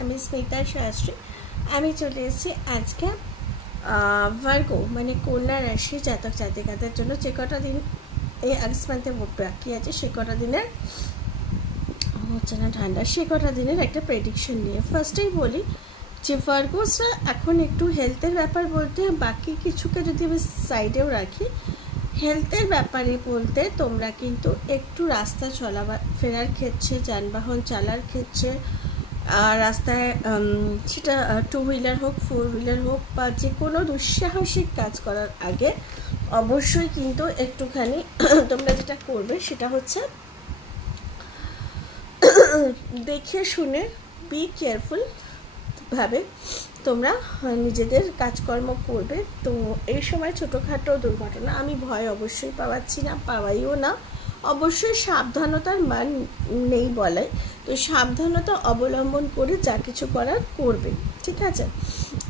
আমি স্মিতা শাস্ত্রী। আমি চলে এসেছি আজকে ভার্গো মানে কন্যা রাশি জাতক জাতিকাদের জন্য যে কটা দিন এই আগস্ট মান্থে বাকি আছে সে কটা দিনের হচ্ছে না ঠান্ডা, সে কটা দিনের একটা প্রেডিকশন নিয়ে ফার্স্টেই বলি যে ভার্গোসরা এখন একটু হেলথের ব্যাপার বলতে, বাকি কিছুকে যদি আমি সাইডেও রাখি, হেলথের ব্যাপারে বলতে তোমরা কিন্তু একটু রাস্তা চলাফেরার ক্ষেত্রে, যানবাহন চালার ক্ষেত্রে, রাস্তায় সেটা টু হুইলার হোক, ফোর হুইলার হোক, বা যে কোনো দুঃসাহসিক কাজ করার আগে অবশ্যই কিন্তু একটুখানি তোমরা যেটা করবে সেটা হচ্ছে দেখে শুনে বি কেয়ারফুল ভাবে তোমরা নিজেদের কাজকর্ম করবে। তো এই সময় ছোটোখাটো দুর্ঘটনা আমি ভয় অবশ্যই পাওয়াচ্ছি না, পাওয়াইও না, অবশ্যই সাবধানতার মান নেই বলাই, তো সাবধানতা অবলম্বন করে যা কিছু করার করবে, ঠিক আছে?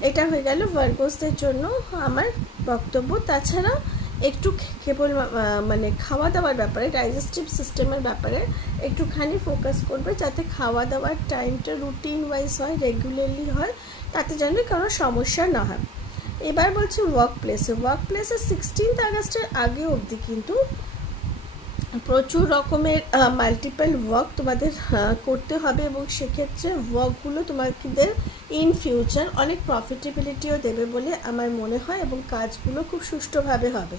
এটা হয়ে গেল ভার্গোসদের জন্য আমার বক্তব্য। তাছাড়া একটু কেবল মানে খাওয়া দাওয়ার ব্যাপারে, ডাইজেস্টিভ সিস্টেমের ব্যাপারে একটুখানি ফোকাস করবে, যাতে খাওয়া দাওয়ার টাইমটা রুটিন ওয়াইজ হয়, রেগুলারলি হয়, তাতে যেন কারো সমস্যা না হয়। এবার বলছি ওয়ার্ক প্লেসে 16 আগস্টের আগে অবধি কিন্তু প্রচুর রকমের মাল্টিপল ওয়ার্ক তোমাদের করতে হবে, এবং সেক্ষেত্রে ওয়ার্কগুলো তোমাদের ইন ফিউচার অনেক প্রফিটেবিলিটিও দেবে বলে আমার মনে হয়, এবং কাজগুলো খুব সুষ্ঠুভাবে হবে।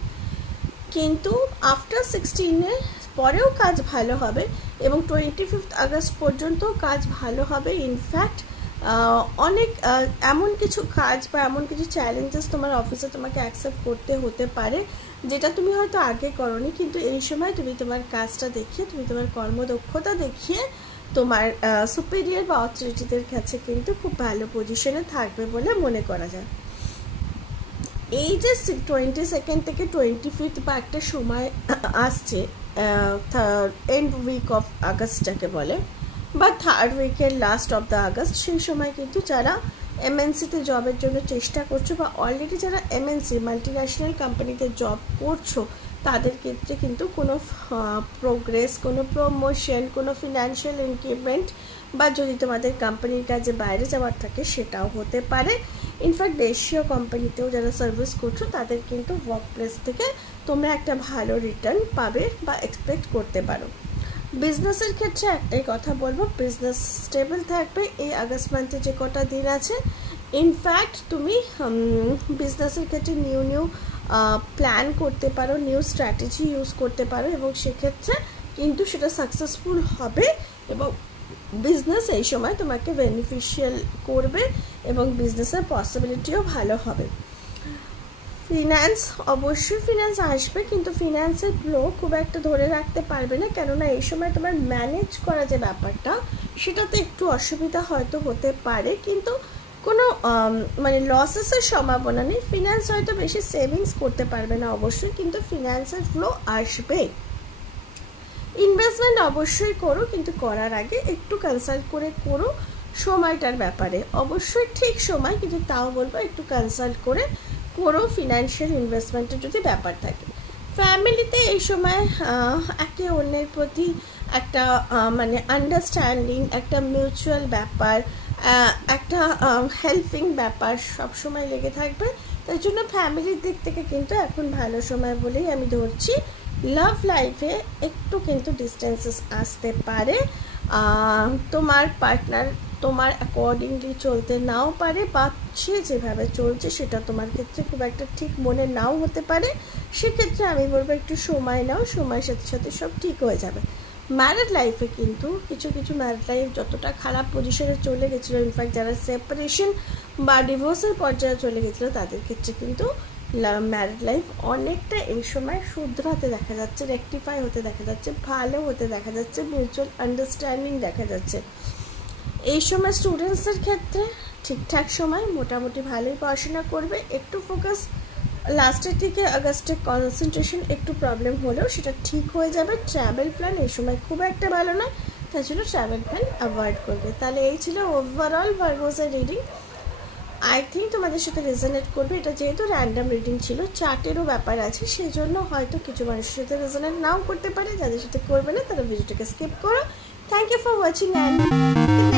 কিন্তু আফটার 16-এর পরেও কাজ ভালো হবে, এবং 25 আগস্ট পর্যন্ত কাজ ভালো হবে। ইনফ্যাক্ট অনেক এমন কিছু কাজ বা এমন কিছু চ্যালেঞ্জেস তোমার অফিসে তোমাকে অ্যাকসেপ্ট করতে হতে পারে, যেটা তুমি হয়তো আগে করোনি, কিন্তু এই সময় তুমি তোমার কাজটা দেখিয়ে, তুমি তোমার কর্মদক্ষতা দেখিয়ে তোমার সুপিরিয়র বা অথরিটিদের কাছে কিন্তু খুব ভালো পজিশনে থাকবে বলে মনে করা যায়। এই যে 22 থেকে 25 বা একটা সময় আসছে, এন্ড উইক অফ আগস্টটাকে বলে, বা থার্ড উইকের লাস্ট অফ দ্য আগস্ট, সেই সময় কিন্তু যারা এমএনসিতে জবের জন্য চেষ্টা করছো, বা অলরেডি যারা এমএনসি মাল্টি ন্যাশনাল কোম্পানিতে জব করছো, তাদের ক্ষেত্রে কিন্তু কোনো প্রোগ্রেস, কোনো প্রমোশন, কোনো ফিনান্সিয়াল ইনক্রিমেন্ট, বা যদি তোমাদের কোম্পানির কাজে বাইরে যাওয়ার থাকে সেটাও হতে পারে। ইনফ্যাক্ট দেশীয় কোম্পানিতেও যারা সার্ভিস করছো তাদের কিন্তু ওয়ার্ক প্লেস থেকে তোমরা একটা ভালো রিটার্ন পাবে বা এক্সপেক্ট করতে পারো। বিজনেসের ক্ষেত্রে একটাই কথা বলবো, বিজনেস স্টেবল থাকবে এই আগস্ট মান্থে যে কটা দিন আছে। ইনফ্যাক্ট তুমি বিজনেসের ক্ষেত্রে নিউ প্ল্যান করতে পারো, নিউ স্ট্র্যাটেজি ইউজ করতে পারো, এবং সেক্ষেত্রে কিন্তু সেটা সাকসেসফুল হবে, এবং বিজনেস এই সময় তোমাকে বেনিফিশিয়াল করবে, এবং বিজনেসের পসিবিলিটিও ভালো হবে। ফিনান্স, অবশ্যই ফিনান্স আসবে, কিন্তু ফিনান্সের ফ্লো খুব একটা ধরে রাখতে পারবে না, কেননা এই সময় তোমার ম্যানেজ করা যে ব্যাপারটা সেটাতে একটু অসুবিধা হয়তো হতে পারে, কিন্তু কোনো মানে লসেসের সম্ভাবনা নেই। ফিনান্স হয়তো বেশি সেভিংস করতে পারবে না অবশ্যই, কিন্তু ফিনান্সের ফ্লো আসবে। ইনভেস্টমেন্ট অবশ্যই করো, কিন্তু করার আগে একটু কনসাল্ট করে করো সময়টার ব্যাপারে। অবশ্যই ঠিক সময়, কিন্তু তাও বলবো একটু কনসাল্ট করে করো ফিনান্সিয়াল ইনভেস্টমেন্টের যদি ব্যাপার থাকে। ফ্যামিলিতে এই সময় একে অন্যের প্রতি একটা মানে আন্ডারস্ট্যান্ডিং, একটা মিউচুয়াল ব্যাপার, একটা হেল্পিং ব্যাপার সবসময় লেগে থাকবে, তাই জন্য ফ্যামিলির দিক থেকে কিন্তু এখন ভালো সময় বলেই আমি ধরছি। লাভ লাইফে একটু কিন্তু ডিস্টেন্সেস আসতে পারে, তোমার পার্টনার তোমার অ্যাকর্ডিংলি চলতে নাও পারে, বা সে যেভাবে চলছে সেটা তোমার ক্ষেত্রে খুব একটা ঠিক মনে নাও হতে পারে। সেক্ষেত্রে আমি বলবো একটু সময় নাও, সময়ের সাথে সাথে সব ঠিক হয়ে যাবে। ম্যারিড লাইফে কিন্তু কিছু ম্যারিড লাইফ যতটা খারাপ পজিশনে চলে গেছিলো, ইনফ্যাক্ট যারা সেপারেশন বা ডিভোর্সের পর্যায়ে চলে গেছিলো, তাদের ক্ষেত্রে কিন্তু ম্যারিড লাইফ অনেকটা এই সময় শুধরাতে দেখা যাচ্ছে, রেকটিফাই হতে দেখা যাচ্ছে, ভালো হতে দেখা যাচ্ছে, মিউচুয়াল আন্ডারস্ট্যান্ডিং দেখা যাচ্ছে। এই সময় স্টুডেন্টসদের ক্ষেত্রে ঠিকঠাক সময়, মোটামুটি ভালোই পড়াশোনা করবে, একটু ফোকাস লাস্টের দিকে আগস্টে কনসেন্ট্রেশন একটু প্রবলেম হলেও সেটা ঠিক হয়ে যাবে। ট্রাভেল প্ল্যান এই সময় খুব একটা ভালো নয়, তাই জন্য ট্রাভেল প্ল্যান অ্যাভয়েড করবে। তাহলে এই ছিল ওভারঅল ভার্গোসের রিডিং। আই থিঙ্ক তোমাদের সাথে রেজোনেট করবে। এটা যেহেতু র্যান্ডাম রিডিং ছিল, চার্টেরও ব্যাপার আছে, সেই জন্য হয়তো কিছু মানুষের সাথে রেজোনেট নাও করতে পারে। যাদের সাথে করবে না তারা ভিডিওটাকে স্কিপ করো। Thank you for watching and